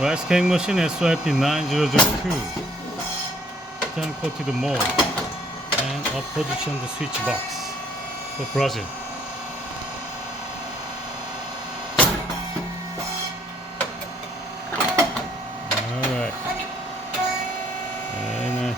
Rice cake machine SYP9002. Titanium Coated Moulds and a positioned switch box for project. Alright. Very nice.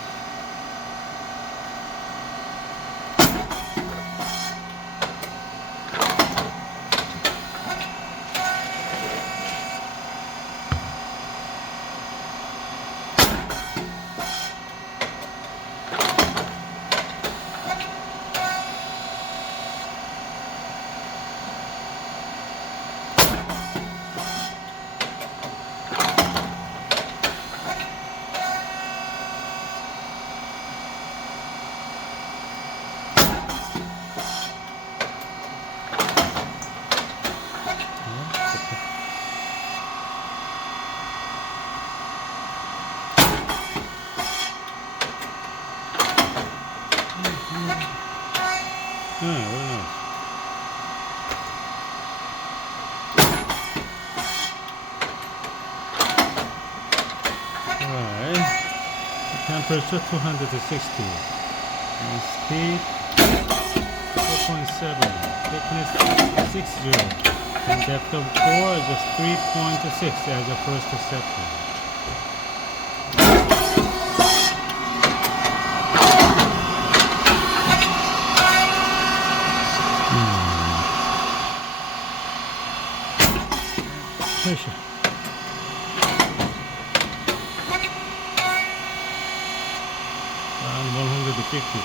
Very nice. Alright. Temperature 260. And speed 4.7. Thickness 60. And depth of core is just 3.6 as a first step. Pressure. Around 150.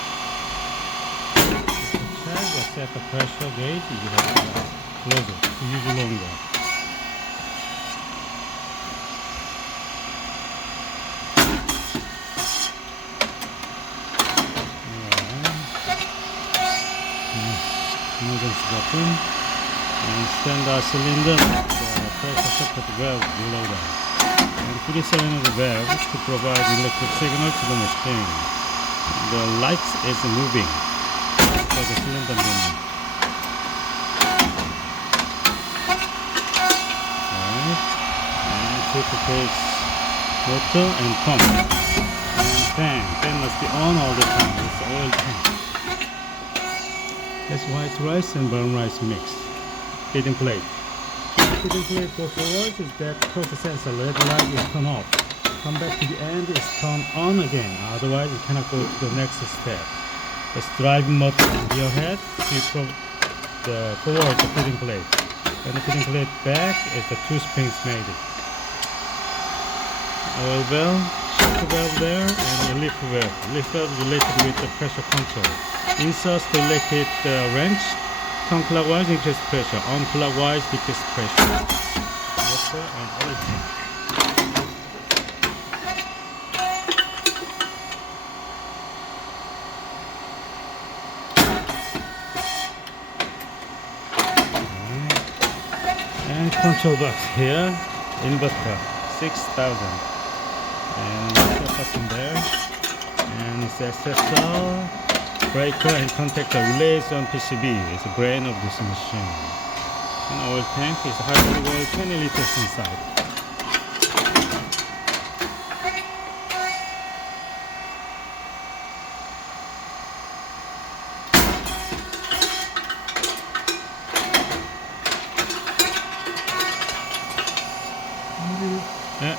Check set the pressure gauge. You have to closer to use longer. Emergency button and standard cylinder. Pressure separate valve below that. And 3 cylinder valves to provide electric signal to the machine. The light is moving for the cylinder movement. Alright. And two-phase motor and pump. And fan. Fan must be on all the time. It's oil tank. That's white rice and brown rice mix. Feeding plate. Feeding plate go forward is that process sensor red light is turned off. Come back to the end is turned on again, otherwise you cannot go to the next step. The driving motor in your head, you put the forward the feeding plate. And the feeding plate back is the two springs made it. Oil valve, shift valve there, and a lift valve. Lift valve related with the pressure control. Insert related wrench. Counterclockwise increase pressure, unclockwise decrease pressure. Motor and oil tank. And control box here, inverter 6000. And step up in there. And it's SSL. Breaker and contactor relays on PCB is the brain of this machine. And oil tank is hydrogen oil 20 liters inside. Yeah.